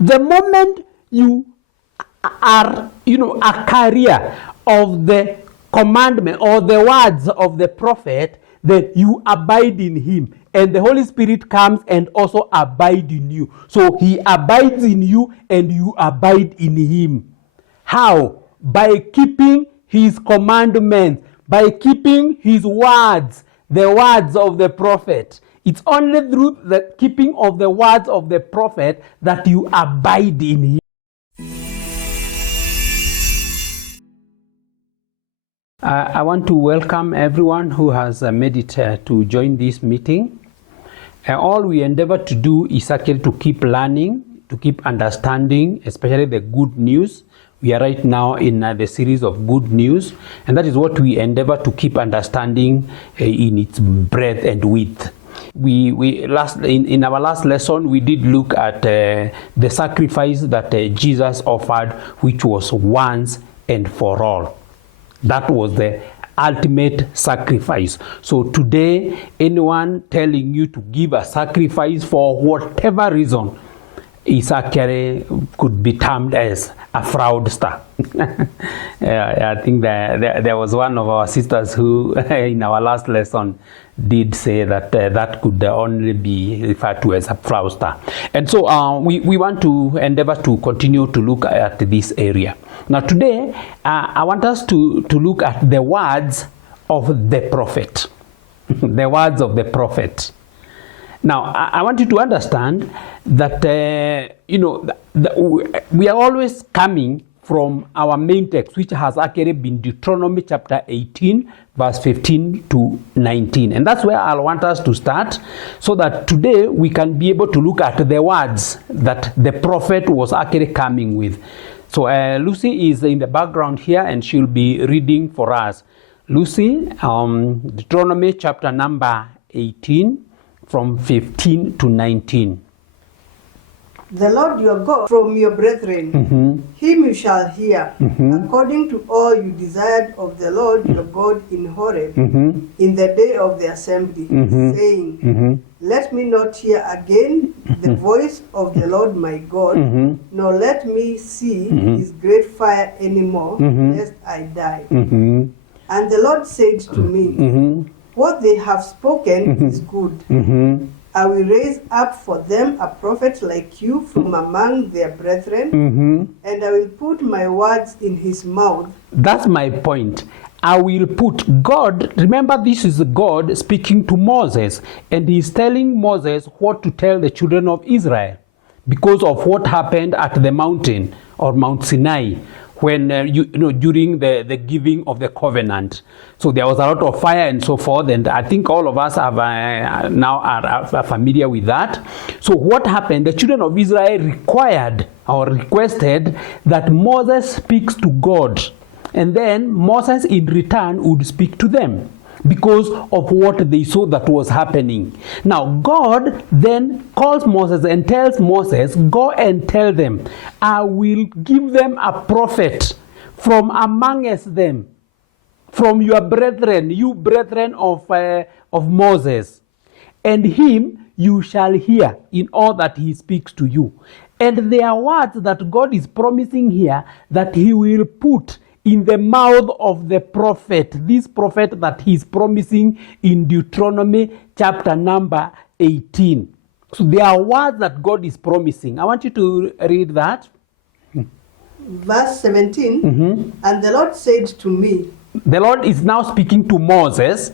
The moment you are, a carrier of the commandment or the words of the prophet, then you abide in him. And the Holy Spirit comes and also abide in you. So he abides in you and you abide in him. How? By keeping his commandments, by keeping his words, the words of the prophet. It's only through the keeping of the words of the prophet that you abide in him. I want to welcome everyone who has made it to join this meeting. All we endeavor to do is actually to keep learning, to keep understanding, especially the good news. We are right now in the series of good news, and that is what we endeavor to keep understanding in its breadth and width. In our last lesson, we did look at the sacrifice that Jesus offered, which was once and for all. That was the ultimate sacrifice. So today, anyone telling you to give a sacrifice for whatever reason is actually could be termed as a fraudster. I think that there was one of our sisters who, in our last lesson, did say that that could only be referred to as a fraudster. And so we want to endeavor to continue to look at this area. Now today, I want us to look at the words of the prophet. The words of the prophet. Now, I want you to understand that, we are always coming from our main text, which has actually been Deuteronomy chapter 18, verse 15 to 19. And that's where I want us to start, so that today we can be able to look at the words that the prophet was actually coming with. So Lucy is in the background here, and she'll be reading for us. Lucy, Deuteronomy chapter number 18, from 15 to 19. The Lord your God from your brethren, him you shall hear, according to all you desired of the Lord your God in Horeb, in the day of the assembly, saying, Let me not hear again the voice of the Lord my God, nor let me see his great fire anymore, lest I die. And the Lord said to me, What they have spoken is good. I will raise up for them a prophet like you from among their brethren, and I will put my words in his mouth. That's my point. I will put God, remember this is God speaking to Moses, and he's telling Moses what to tell the children of Israel because of what happened at the mountain or Mount Sinai, when during the giving of the covenant. So there was a lot of fire and so forth, and I think all of us have now are familiar with that. So what happened? The children of Israel required or requested that Moses speaks to God, and then Moses in return would speak to them because of what they saw that was happening. Now God then calls Moses and tells Moses, go and tell them, I will give them a prophet from amongst them, from your brethren, you brethren of Moses, and him you shall hear in all that he speaks to you. And there are words that God is promising here that he will put in the mouth of the prophet, this prophet that he's promising in Deuteronomy chapter number 18. So there are words that God is promising. I want you to read that. Verse 17, and the Lord said to me, the Lord is now speaking to Moses.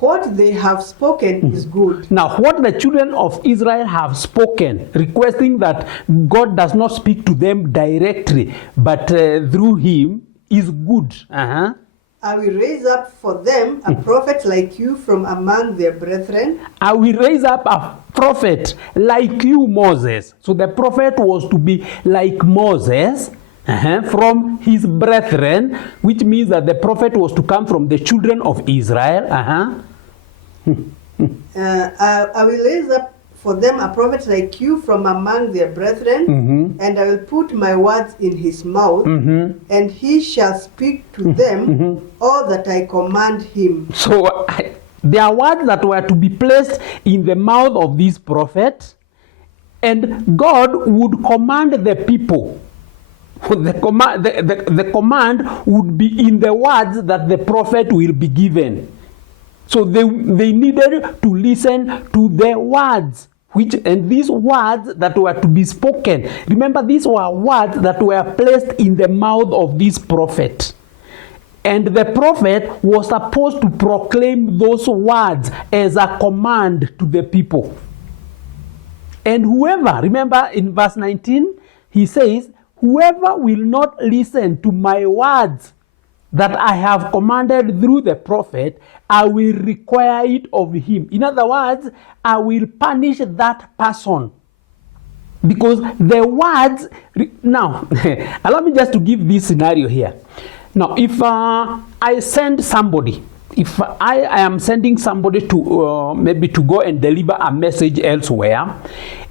What they have spoken is good. Now, what the children of Israel have spoken, requesting that God does not speak to them directly, but through him, is good. I will raise up for them a prophet like you from among their brethren. I will raise up a prophet like you, Moses. So the prophet was to be like Moses, from his brethren, which means that the prophet was to come from the children of Israel. I will raise up for them a prophet like you from among their brethren, and I will put my words in his mouth, and he shall speak to them all that I command him. So there are words that were to be placed in the mouth of this prophet, And God would command the people. The command would be in the words that the prophet will be given. So they needed to listen to the words, and these words that were to be spoken. Remember, these were words that were placed in the mouth of this prophet. And the prophet was supposed to proclaim those words as a command to the people. And whoever, remember in verse 19, he says, whoever will not listen to my words that I have commanded through the prophet, I will require it of him. In other words, I will punish that person. Because the words, now, allow me just to give this scenario here. Now, if I send somebody, if I am sending somebody to maybe to go and deliver a message elsewhere,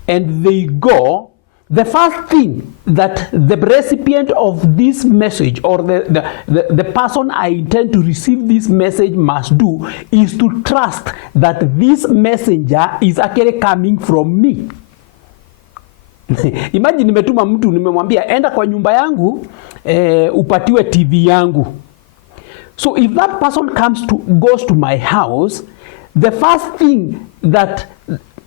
and they go, the first thing that the recipient of this message or the person I intend to receive this message must do is to trust that this messenger is actually coming from me. Imagine nimetuma mtu, nimemwambia enda kwa nyumba yangu upatiwe TV yangu. So if that person goes to my house, the first thing that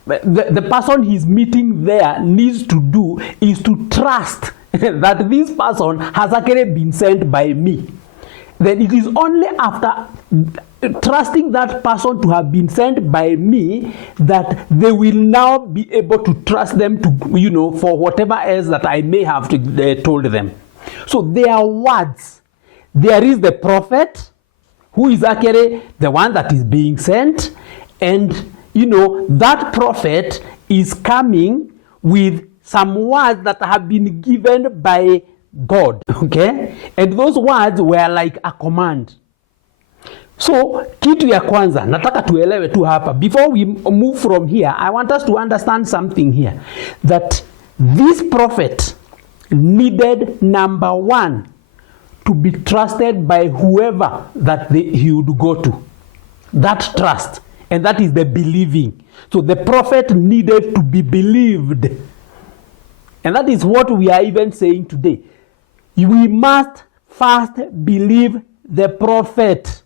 the person he's meeting there needs to do is to trust that this person has actually been sent by me. Then it is only after trusting that person to have been sent by me that they will now be able to trust them to, for whatever else that I may have told them. So their words, there is the prophet who is actually the one that is being sent, and that prophet is coming with some words that have been given by God, okay? And those words were like a command. So, kitu ya kwanza, nataka tuelewe tu hapa. Before we move from here, I want us to understand something here. That this prophet needed, number one, to be trusted by whoever that he would go to. That trust. And that is the believing. So the prophet needed to be believed. And that is what we are even saying today. We must first believe the prophet.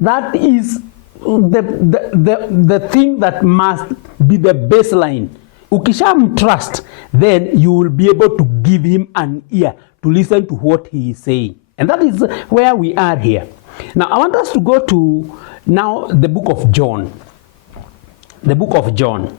That is the thing that must be the baseline. Ukishamtrust, then you will be able to give him an ear to listen to what he is saying. And that is where we are here. Now, I want us to go to now the book of John. The book of John.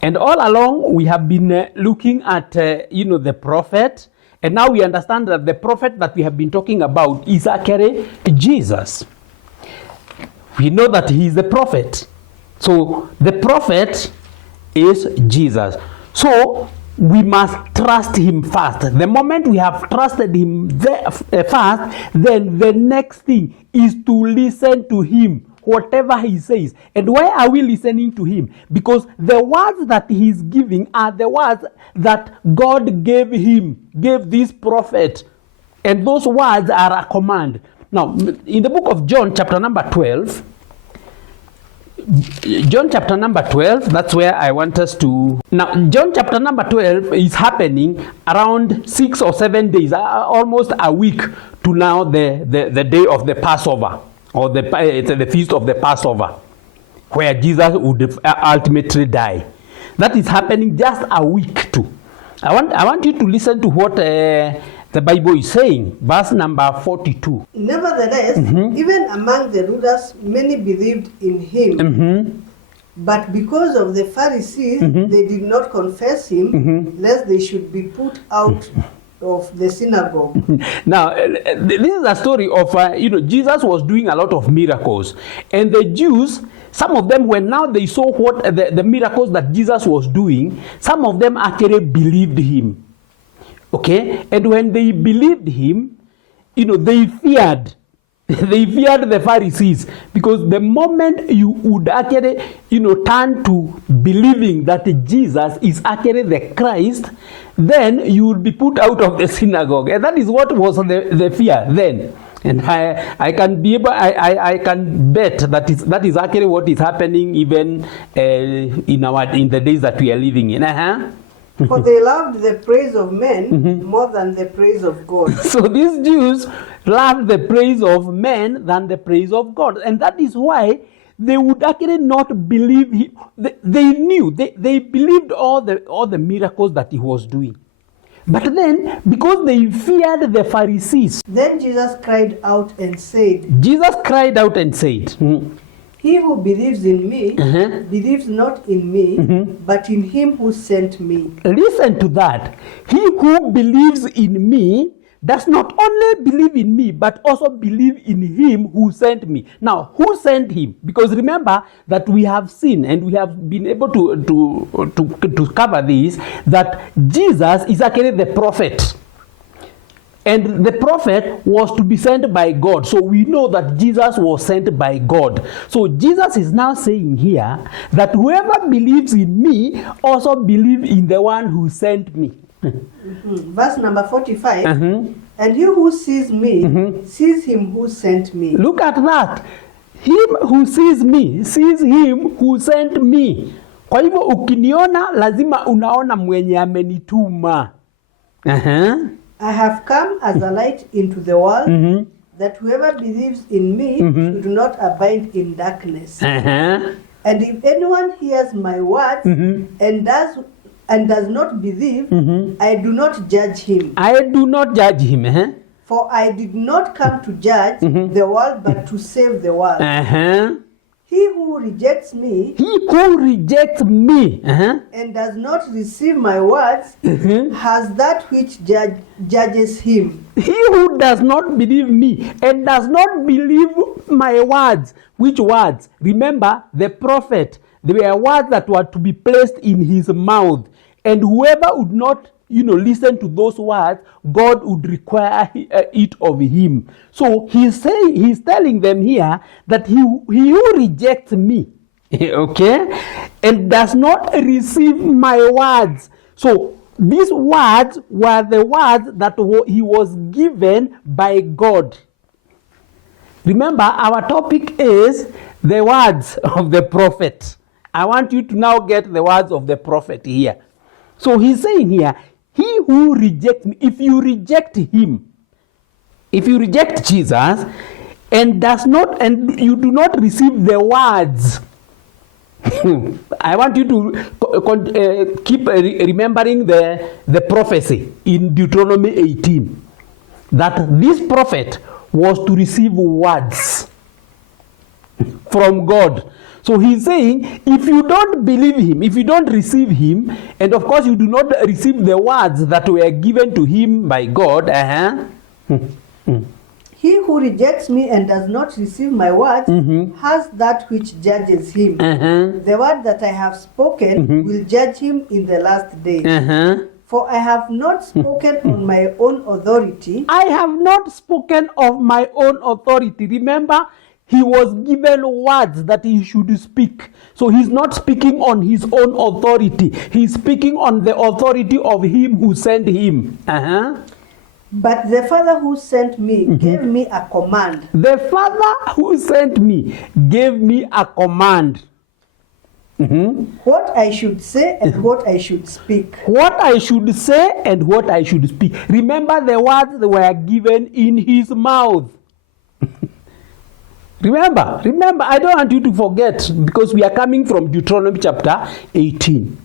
And all along we have been looking at, the prophet. And now we understand that the prophet that we have been talking about is actually Jesus. We know that he is the prophet. So the prophet is Jesus. So we must trust him first. The moment we have trusted him first, then the next thing is to listen to him, whatever he says. And why are we listening to him? Because the words that he's giving are the words that God gave this prophet. And those words are a command. Now, in the book of John, chapter number 12, that's where I want us to. Now, John chapter number 12 is happening around 6 or 7 days, almost a week to now the day of the Passover, or the feast of the Passover, where Jesus would ultimately die. That is happening just a week to. I want you to listen to what the Bible is saying, verse number 42. Nevertheless, even among the rulers, many believed in him. But because of the Pharisees, they did not confess him, lest they should be put out of the synagogue. Now, this is a story of, Jesus was doing a lot of miracles. And the Jews, some of them, when now they saw what the miracles that Jesus was doing, some of them actually believed him. Okay, and when they believed him, they feared. They feared the Pharisees, because the moment you would actually, turn to believing that Jesus is actually the Christ, then you would be put out of the synagogue. And that is what was the fear then. And I can be able, I can bet that is actually what is happening even in the days that we are living in. For they loved the praise of men more than the praise of God. So these Jews loved the praise of men than the praise of God. And that is why they would actually not believe him. They knew, they believed all the miracles that he was doing. But then, because they feared the Pharisees, Then Jesus cried out and said, He who believes in me believes not in me, but in him who sent me. Listen to that. He who believes in me does not only believe in me, but also believe in him who sent me. Now, who sent him? Because remember that we have seen, and we have been able to cover this, that Jesus is actually the prophet. And the prophet was to be sent by God. So we know that Jesus was sent by God. So Jesus is now saying here that whoever believes in me also believes in the one who sent me. Verse number 45. And he who sees me sees him who sent me. Look at that. Him who sees me sees him who sent me. Kwa hivyo ukiniona lazima unaona mwenye amenituma. I have come as a light into the world, that whoever believes in me should not abide in darkness. And if anyone hears my words and does not believe, I do not judge him. I do not judge him. For I did not come to judge the world, but to save the world. He who rejects me and does not receive my words has that which judges him. He who does not believe me and does not believe my words. Which words? Remember, the prophet, they were words that were to be placed in his mouth. And whoever would not, listen to those words, God would require it of him. So he's telling them here that he who rejects me, okay, and does not receive my words. So these words were the words that he was given by God. Remember, our topic is the words of the prophet. I want you to now get the words of the prophet here. So he's saying here, he who rejects me, if you reject him, if you reject Jesus and you do not receive the words, I want you to keep remembering the prophecy in Deuteronomy 18, that this prophet was to receive words from God. So he's saying, if you don't believe him, if you don't receive him, and of course you do not receive the words that were given to him by God, He who rejects me and does not receive my words has that which judges him. The word that I have spoken will judge him in the last day. For I have not spoken on my own authority. I have not spoken of my own authority. Remember, he was given words that he should speak. So he's not speaking on his own authority. He's speaking on the authority of him who sent him. But the Father who sent me gave me a command. The Father who sent me gave me a command. What I should say and what I should speak. What I should say and what I should speak. Remember, the words were given in his mouth. Remember, I don't want you to forget, because we are coming from Deuteronomy chapter 18.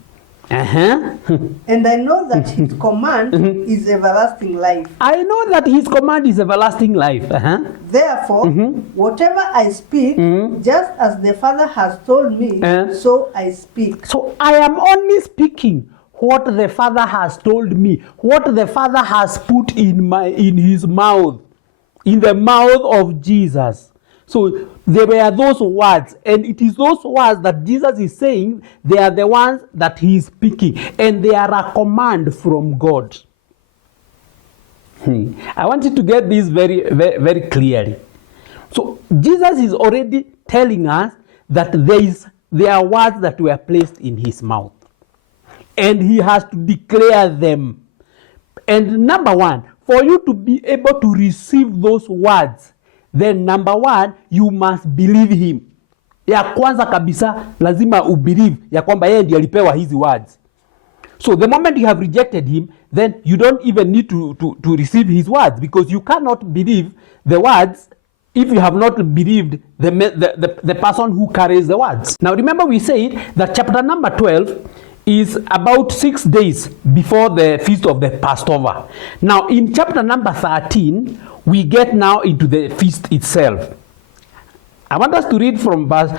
And I know that his command is everlasting life. I know that his command is everlasting life. Therefore, whatever I speak, just as the Father has told me, so I speak. So I am only speaking what the Father has told me, what the Father has put in his mouth, in the mouth of Jesus. So there were those words, and it is those words that Jesus is saying, they are the ones that he is speaking, and they are a command from God. I want you to get this very, very, very clearly. So Jesus is already telling us that there are words that were placed in his mouth, and he has to declare them. And number one, for you to be able to receive those words, then number one, you must believe him. Ya kwanza kabisa lazima ubelieve ya kwamba yeye ndiye alipewa hizi words. So the moment you have rejected him, then you don't even need to receive his words, because you cannot believe the words if you have not believed the person who carries the words. Now remember, we said that chapter number 12 is about 6 days before the feast of the Passover. Now in chapter number 13, we get now into the feast itself. I want us to read from verse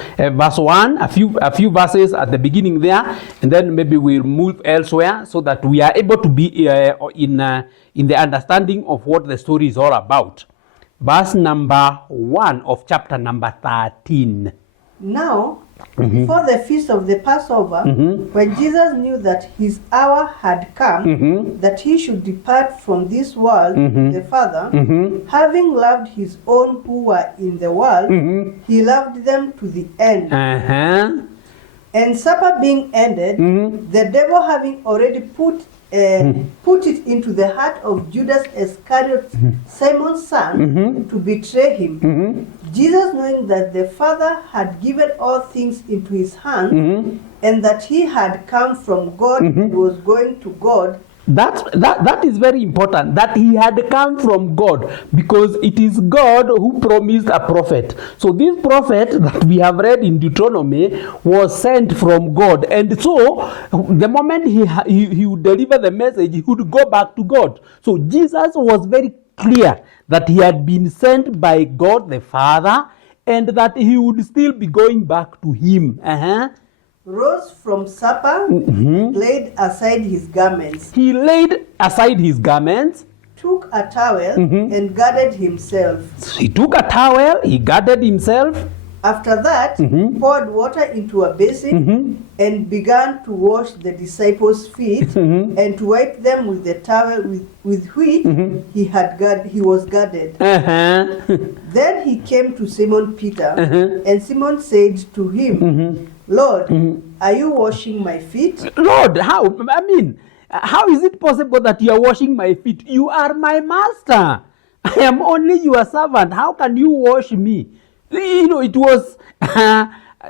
1, a few verses at the beginning there, and then maybe we'll move elsewhere so that we are able to be in the understanding of what the story is all about. Verse number 1 of chapter number 13. Now, before the feast of the Passover, when Jesus knew that his hour had come, that he should depart from this world to the Father, having loved his own who were in the world, he loved them to the end. And supper being ended, the devil having already put it into the heart of Judas Iscariot, Simon's son, to betray him. Jesus, knowing that the Father had given all things into his hand, and that he had come from God and was going to God. That is very important, that he had come from God, because it is God who promised a prophet. So this prophet that we have read in Deuteronomy was sent from God, and so the moment he would deliver the message, he would go back to God. So Jesus was very clear that he had been sent by God the Father, and that he would still be going back to him. Rose from supper, laid aside his garments. He laid aside his garments, took a towel, and girded himself. He took a towel, he girded himself. After that, poured water into a basin, and began to wash the disciples' feet, and to wipe them with the towel with which he was girded. Then he came to Simon Peter, and Simon said to him, Lord, are you washing my feet? Lord, how? I mean, how is it possible that you are washing my feet? You are my master. I am only your servant. How can you wash me? You know, it was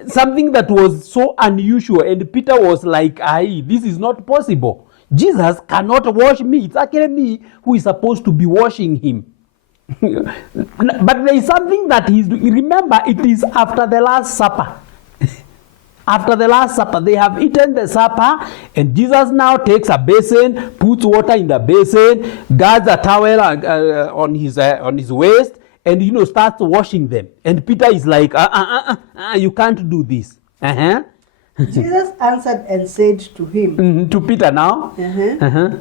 something that was so unusual, and Peter was like, this is not possible. Jesus cannot wash me. It's actually me who is supposed to be washing him. But there is something that he's doing. Remember, it is after the Last Supper. After the Last Supper, they have eaten the supper, and Jesus now takes a basin, puts water in the basin, guards a towel on his waist, and starts washing them. And Peter is like, you can't do this. Jesus answered and said to him, to Peter now,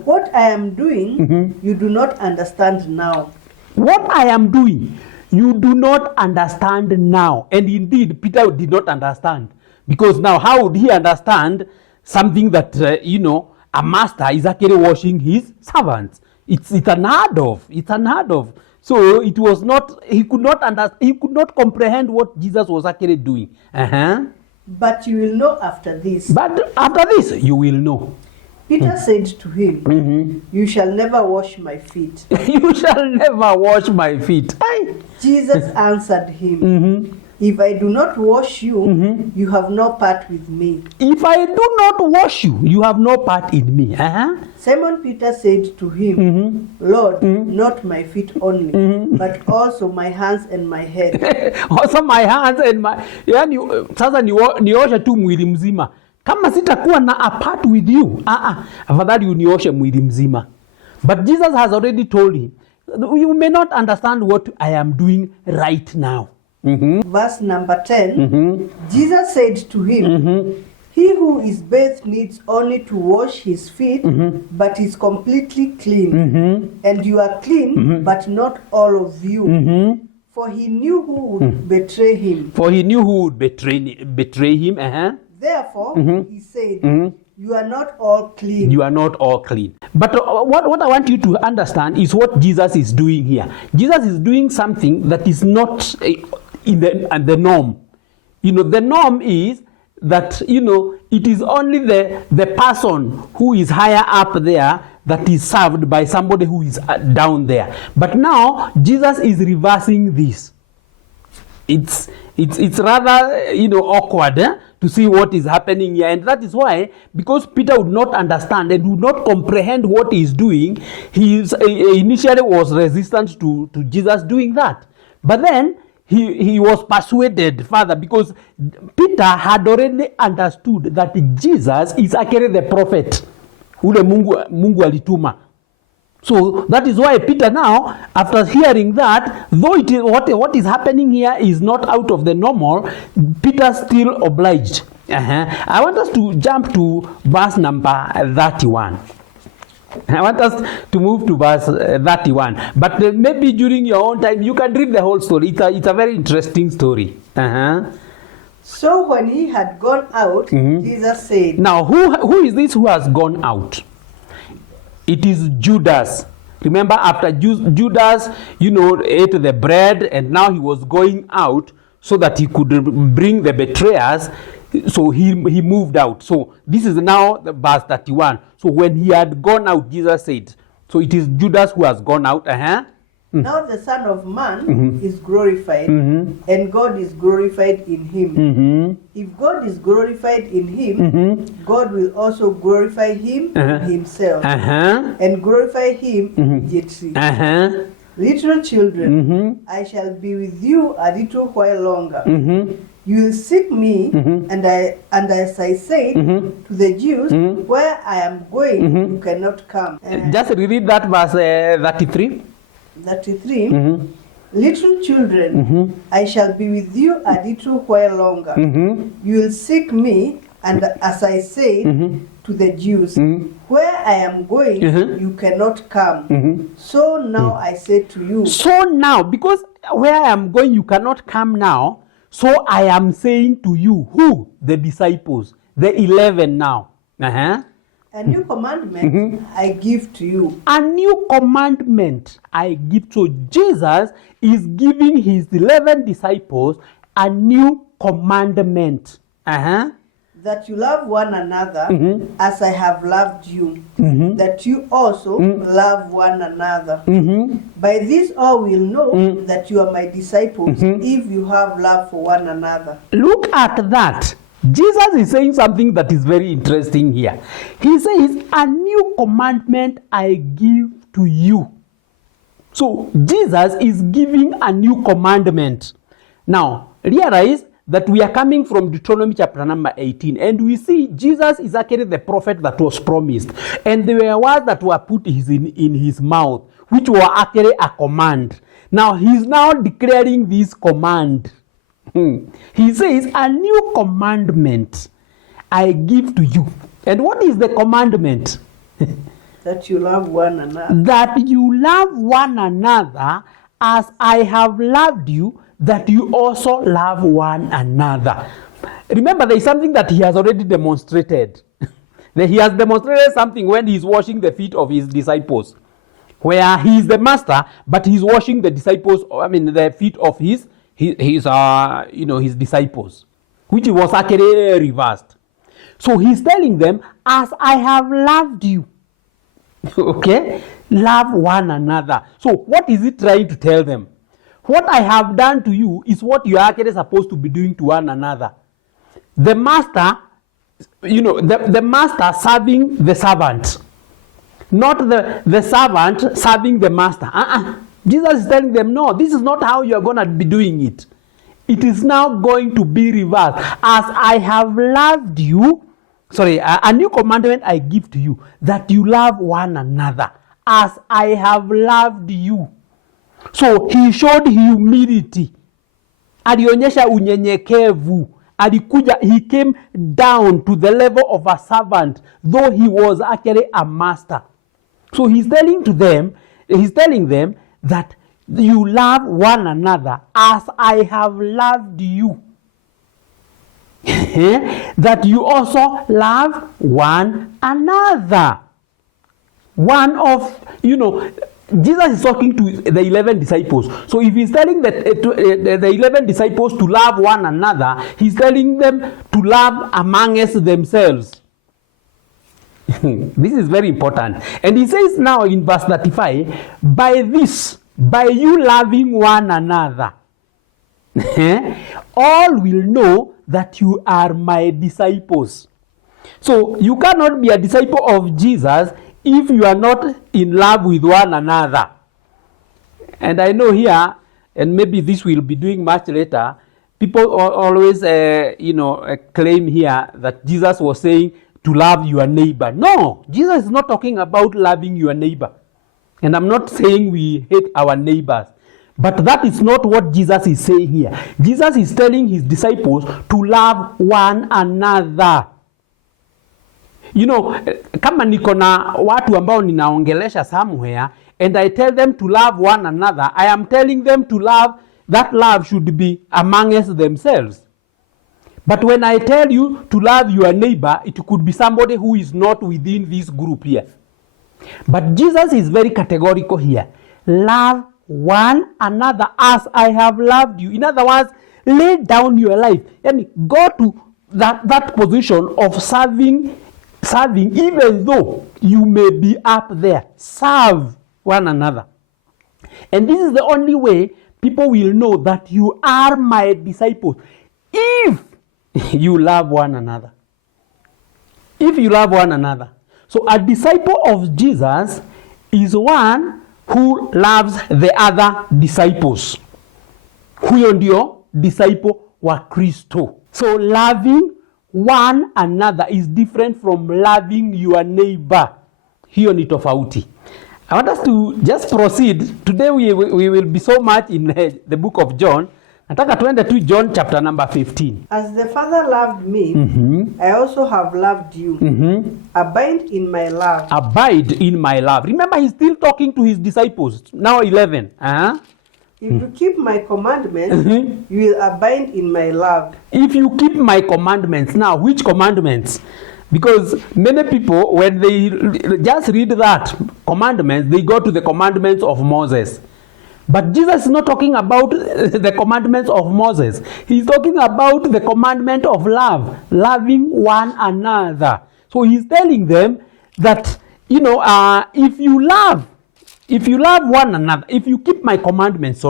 what I am doing, you do not understand now. What I am doing, you do not understand now. And indeed, Peter did not understand. Because now, how would he understand something that, a master is actually washing his servants? It's unheard of. It's unheard of. So it was not, he could not comprehend what Jesus was actually doing. But you will know after this. But after this, you will know. Peter said to him, you shall never wash my feet. You shall never wash my feet. Jesus answered him, if I do not wash you, you have no part with me. If I do not wash you, you have no part in me. Simon Peter said to him, Lord, not my feet only, but also my hands and my head. Also my hands and my... Yani, sasa nioshe tu mwili mzima. Kama sitakuwa na a part with you, afadhali unioshe mwili mzima. But Jesus has already told him, you may not understand what I am doing right now. Verse number 10, Jesus said to him, he who is bathed needs only to wash his feet, but is completely clean. And you are clean, but not all of you. For he knew who would betray him. For he knew who would betray him. Therefore, he said, you are not all clean. You are not all clean. But what I want you to understand is what Jesus is doing here. Jesus is doing something that is not in the norm. The norm is that, it is only the person who is higher up there that is served by somebody who is down there. But now Jesus is reversing this. It's rather awkward to see what is happening here, and that is why, because Peter would not understand and would not comprehend what he is doing, he initially was resistant to Jesus doing that. But then he was persuaded further, because Peter had already understood that Jesus is actually the prophet ule Mungu alituma. So that is why Peter now, after hearing that, though it is what is happening here is not out of the normal, Peter still obliged. I want us to jump to verse number 31. I want us to move to verse 31. But maybe during your own time, you can read the whole story. It's a very interesting story. So when he had gone out, Jesus said... Now, who is this who has gone out? It is Judas. Remember, after Judas, ate the bread, and now he was going out so that he could bring the betrayers. So he moved out. So this is now the verse 31. So when he had gone out, Jesus said, so it is Judas who has gone out. Now the Son of Man is glorified, and God is glorified in him. If God is glorified in him, God will also glorify him in himself, and glorify him immediately. Little children, I shall be with you a little while longer. You will seek me, and as I said to the Jews, where I am going, you cannot come. Just read that verse 33. 33. Little children, I shall be with you a little while longer. You will seek me, and as I say to the Jews, where I am going, you cannot come. So now I say to you. So now, because where I am going, you cannot come now, so I am saying to you, who? The disciples, the 11 now. A new commandment I give to you. A new commandment I give. So Jesus is giving his 11 disciples a new commandment. That you love one another as I have loved you. That you also love one another. By this all will know that you are my disciples, if you have love for one another. Look at that. Jesus is saying something that is very interesting here. He says, a new commandment I give to you. So Jesus is giving a new commandment. Now, realize that we are coming from Deuteronomy chapter number 18, and we see Jesus is actually the prophet that was promised. And there were words that were put in his mouth, which were actually a command. Now, he's now declaring this command. He says, a new commandment I give to you. And what is the commandment? That you love one another. That you love one another as I have loved you, that you also love one another. Remember, there is something that he has already demonstrated. He has demonstrated something when he is washing the feet of his disciples, where he is the master, but he is washing the the feet of his disciples, which was actually reversed. So he's telling them, as I have loved you, okay, love one another. So what is it trying to tell them? What I have done to you is what you are actually supposed to be doing to one another. The master, the master serving the servant, not the servant serving the master. Jesus is telling them, no, this is not how you are going to be doing it. It is now going to be reversed. As I have loved you, a new commandment I give to you, that you love one another, as I have loved you. So he showed humility. Alionyesha unyenyekevu. He came down to the level of a servant, though he was actually a master. So he's telling them that you love one another as I have loved you. That you also love one another. Jesus is talking to the 11 disciples. So if he's telling the 11 disciples to love one another, he's telling them to love amongst themselves. This is very important. And he says now in verse 35, by this, by you loving one another, all will know that you are my disciples. So you cannot be a disciple of Jesus if you are not in love with one another. And I know here, and maybe this will be doing much later, people always claim here that Jesus was saying to love your neighbor. No, Jesus is not talking about loving your neighbor. And I'm not saying we hate our neighbors. But that is not what Jesus is saying here. Jesus is telling his disciples to love one another. You know, kama niko na watu ambao ninaongelesha somewhere and I tell them to love one another, I am telling them to love, that love should be amongst themselves. But when I tell you to love your neighbor, it could be somebody who is not within this group here. But Jesus is very categorical here. Love one another as I have loved you. In other words, lay down your life. I mean, go to that position of serving, even though you may be up there. Serve one another. And this is the only way people will know that you are my disciples. If you love one another. If you love one another. So a disciple of Jesus is one who loves the other disciples. Huyo ndio disciple wa Kristo. So loving one another is different from loving your neighbor. Hiyo ni tofauti. I want us to just proceed. Today we will be so much in the book of John. Nataka tuende to John chapter number 15. As the Father loved me, I also have loved you. Abide in my love. Abide in my love. Remember, he's still talking to his disciples. Now 11. If you keep my commandments, you will abide in my love. If you keep my commandments. Now, which commandments? Because many people, when they just read that commandments, they go to the commandments of Moses. But Jesus is not talking about the commandments of Moses. He's talking about the commandment of love, loving one another. So he's telling them that, if you love one another, if you keep my commandments,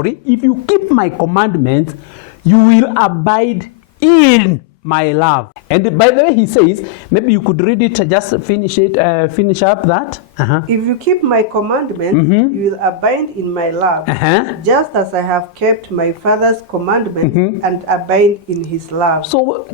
you will abide in my love. And by the way, he says, maybe you could read it, just finish up that. If you keep my commandments, you will abide in my love, just as I have kept my Father's commandments and abide in his love. So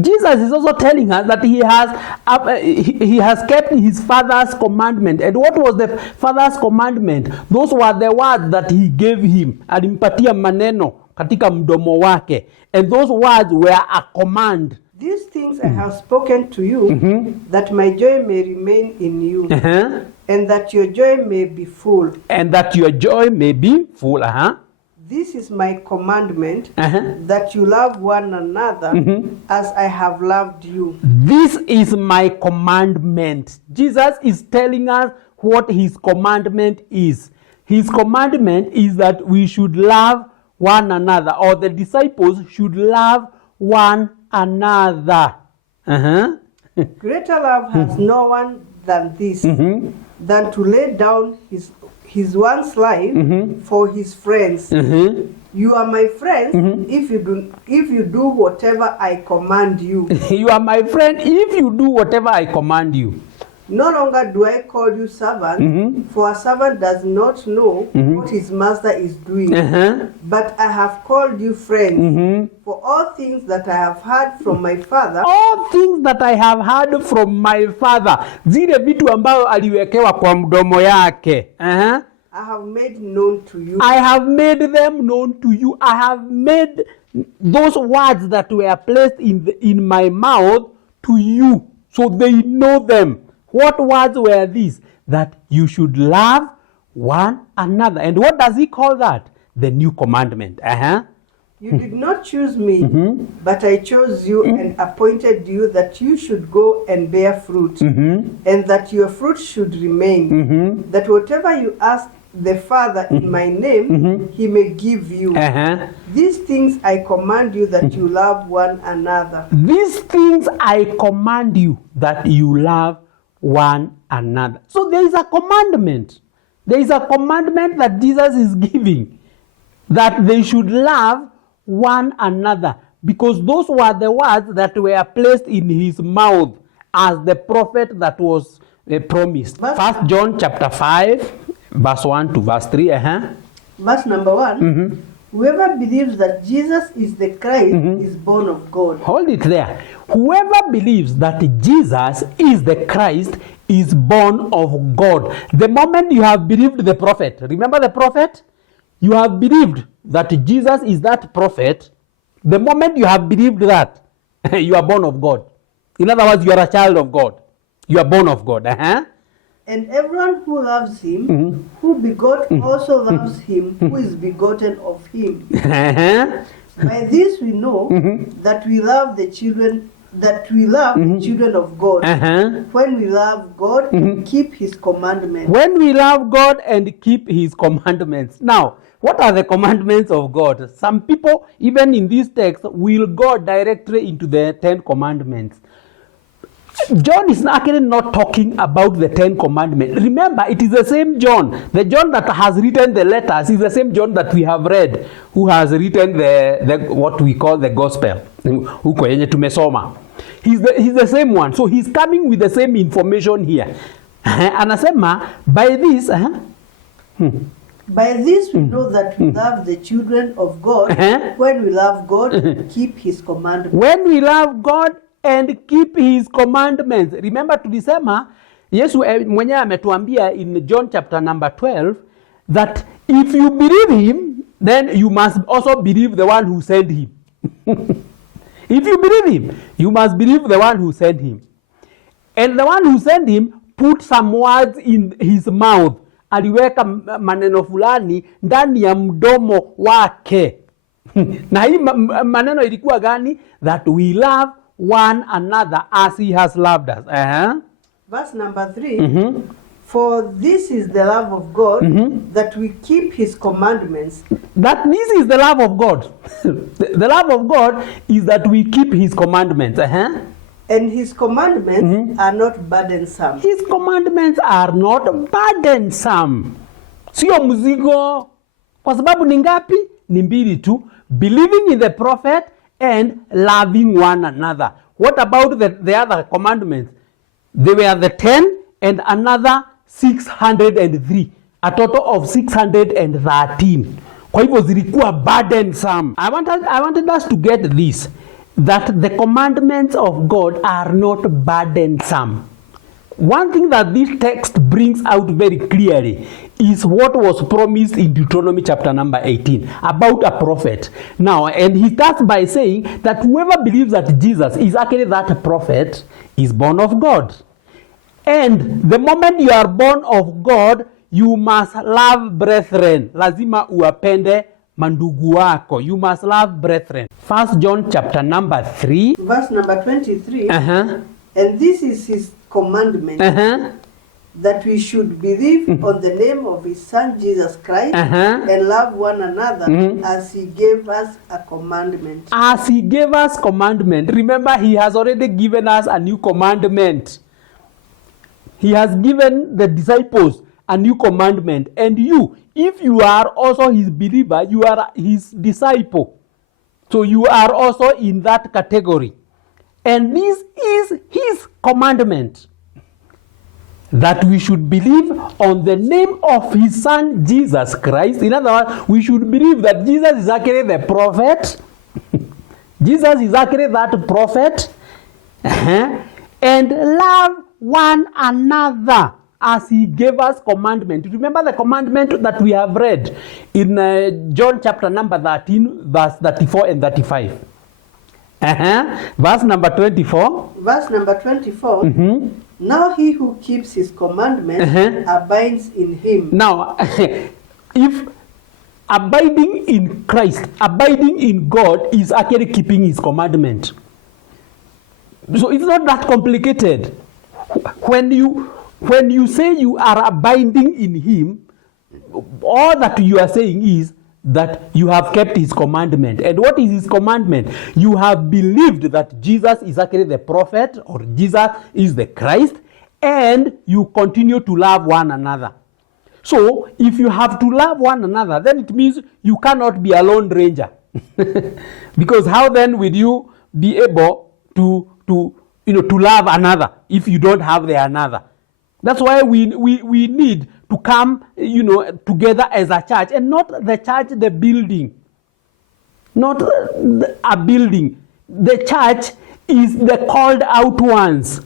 Jesus is also telling us that he has kept his Father's commandment. And what was the Father's commandment? Those were the words that he gave him. Alimpatia maneno katika mdomo wake. And those words were a command. These things I have spoken to you, that my joy may remain in you, and that your joy may be full. And that your joy may be full. This is my commandment, that you love one another as I have loved you. This is my commandment. Jesus is telling us what his commandment is. His commandment is that we should love one another, or the disciples should love one another. Greater love has no one than this, than to lay down his one's life for his friends. You are my friends if you do whatever I command you. You are my friend if you do whatever I command you. No longer do I call you servant, for a servant does not know what his master is doing. But I have called you friends, for all things that I have heard from my Father. All things that I have heard from my Father. Zile vitu ambayo aliwekewa kwa mdomo yake. I have made known to you. I have made them known to you. I have made those words that were placed in my mouth to you, so they know them. What words were these? That you should love one another. And what does he call that? The new commandment. You did not choose me, but I chose you and appointed you that you should go and bear fruit, and that your fruit should remain, that whatever you ask the Father in my name, he may give you. These things I command you, that you love one another. These things I command you, that you love one another. So there is a commandment. There is a commandment that Jesus is giving, that they should love one another, because those were the words that were placed in his mouth as the prophet that was promised. 1 John chapter 5, verse 1 to verse 3. Verse number 1. Whoever believes that Jesus is the Christ is born of God. Hold it there. Whoever believes that Jesus is the Christ is born of God. The moment you have believed the prophet, remember the prophet? You have believed that Jesus is that prophet. The moment you have believed that, you are born of God. In other words, you are a child of God. You are born of God. And everyone who loves him, who begot, also loves him who is begotten of him. By this we know that we love the children, the children of God. When we love God and keep his commandments. When we love God and keep his commandments. Now, what are the commandments of God? Some people, even in this text, will go directly into the 10 commandments. John is actually not talking about the 10 commandments. Remember, it is the same John. The John that has written the letters is the same John that we have read, who has written the what we call the gospel. He's the same one. So he's coming with the same information here. Anasema, by this... By this we know that we love the children of God when we love God and keep his commandments. When we love God and keep his commandments. Remember tulisema, Yesu mwenyewe ametuambia in John chapter number 12 that if you believe him, then you must also believe the one who sent him. If you believe him, you must believe the one who sent him. And the one who sent him put some words in his mouth. Aliweka maneno fulani ndani ya mdomo wake. Na hii maneno ilikuwa gani? That we love one another as he has loved us. Verse number 3. For this is the love of God, that we keep his commandments. That this is the love of God. The love of God is that we keep his commandments. And his commandments are not burdensome. His commandments are not burdensome. Sio mzigo. Kwa sababu ni ngapi? Ni mbili tu. Believing in the prophet and loving one another. What about the other commandments? They were the 10 and another 603. A total of 613. Kwa hivyo zilikuwa burdensome. I wanted us to get this. That the commandments of God are not burdensome. One thing that this text brings out very clearly is what was promised in Deuteronomy chapter number 18 about a prophet. Now, and he starts by saying that whoever believes that Jesus is actually that prophet is born of God. And the moment you are born of God, you must love brethren. Lazima uwapende mandugu wako. You must love brethren. 1 John chapter number 3. Verse number 23. And this is his commandment, that we should believe on the name of his son Jesus Christ and love one another as he gave us a commandment. As he gave us commandment. Remember, he has already given us a new commandment. He has given the disciples a new commandment. And you, if you are also his believer, you are his disciple. So you are also in that category. And this is his commandment, that we should believe on the name of his son Jesus Christ. In other words, we should believe that Jesus is actually the prophet. Jesus is actually that prophet. And love one another as he gave us commandment. Remember the commandment that we have read in John chapter number 13, verse 34 and 35. Verse number 24. Verse number 24. Now he who keeps his commandments abides in him. Now, if abiding in Christ, abiding in God is actually keeping his commandment. So it's not that complicated. When you say you are abiding in him, all that you are saying is that you have kept his commandment. And what is his commandment? You have believed that Jesus is actually the prophet, or Jesus is the Christ, and you continue to love one another. So if you have to love one another, then it means you cannot be a lone ranger. Because how then will you be able to love another if you don't have the another? That's why we need to come together as a church, and not the church, the building. Not a building. The church is the called out ones.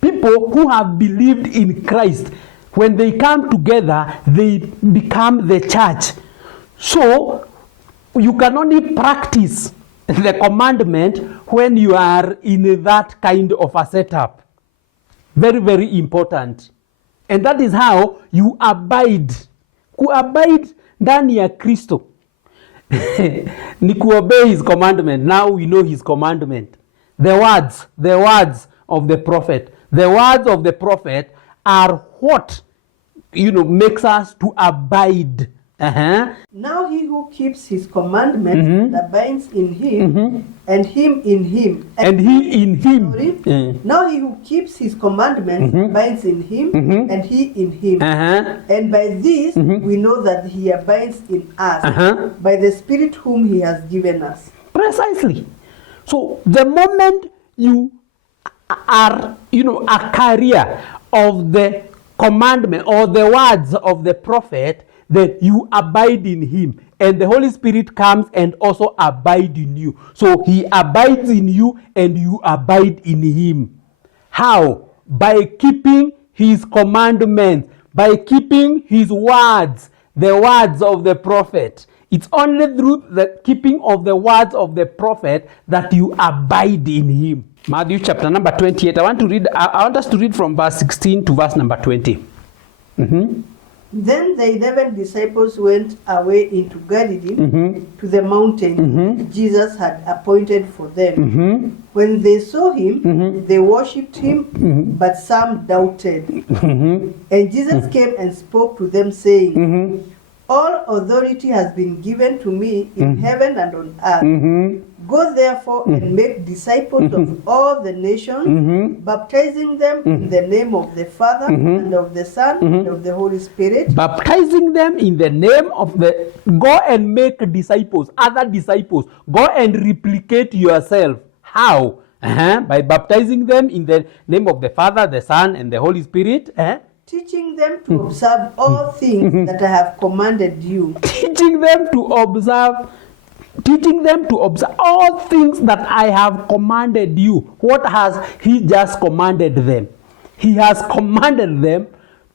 People who have believed in Christ. When they come together, they become the church. So you can only practice the commandment when you are in that kind of a setup. Very, very important. And that is how you abide. Kuabide ndani ya Kristo. Ni kuobey his commandment. Now we know his commandment. The words of the prophet. The words of the prophet are what makes us to abide. Now he who keeps his commandments abides in him, and him in him. And he in him. Now he who keeps his commandments abides in him, and he in him. And by this we know that he abides in us, by the Spirit whom he has given us. Precisely. So the moment you are, a carrier of the commandment or the words of the prophet, that you abide in him, and the Holy Spirit comes and also abide in you. So he abides in you and you abide in him. How? By keeping his commandments, by keeping his words, the words of the prophet. It's only through the keeping of the words of the prophet that you abide in him. Matthew chapter number 28. I want us to read from verse 16 to verse number 20. Then the 11 disciples went away into Galilee to the mountain Jesus had appointed for them. When they saw him, they worshipped him, but some doubted. And Jesus came and spoke to them, saying, All authority has been given to me in heaven and on earth. Go therefore and make disciples of all the nations, baptizing them in the name of the Father and of the Son and of the Holy Spirit. Baptizing them in the name of the... Go and make disciples, other disciples. Go and replicate yourself. How? By baptizing them in the name of the Father, the Son, and the Holy Spirit. Teaching them to observe all things that I have commanded you. Teaching them to observe all things that I have commanded you. What has he just commanded them? He has commanded them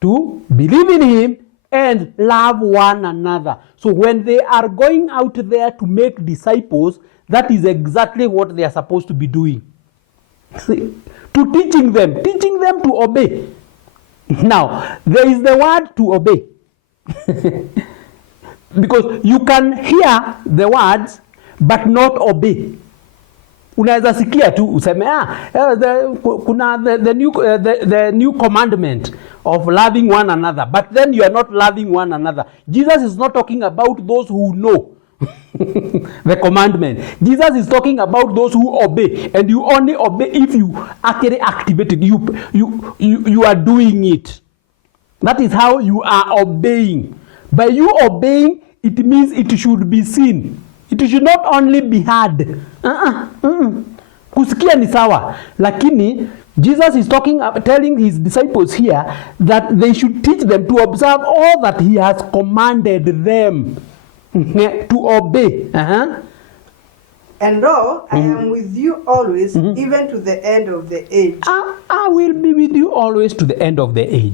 to believe in him and love one another. So when they are going out there to make disciples, that is exactly what they are supposed to be doing. To teaching them to obey. Now, there is the word to obey. Because you can hear the words but not obey. Unaweza sikia tu useme kuna the new commandment of loving one another, but then you are not loving one another. Jesus is not talking about those who know the commandment. Jesus is talking about those who obey, and you only obey if you actually activate it. You are doing it. That is how you are obeying. By you obeying, it means it should be seen. It should not only be heard. Kusikia ni sawa, lakini Jesus is telling his disciples here that they should teach them to observe all that he has commanded them to obey. And lo, I am with you always, even to the end of the age. I will be with you always to the end of the age.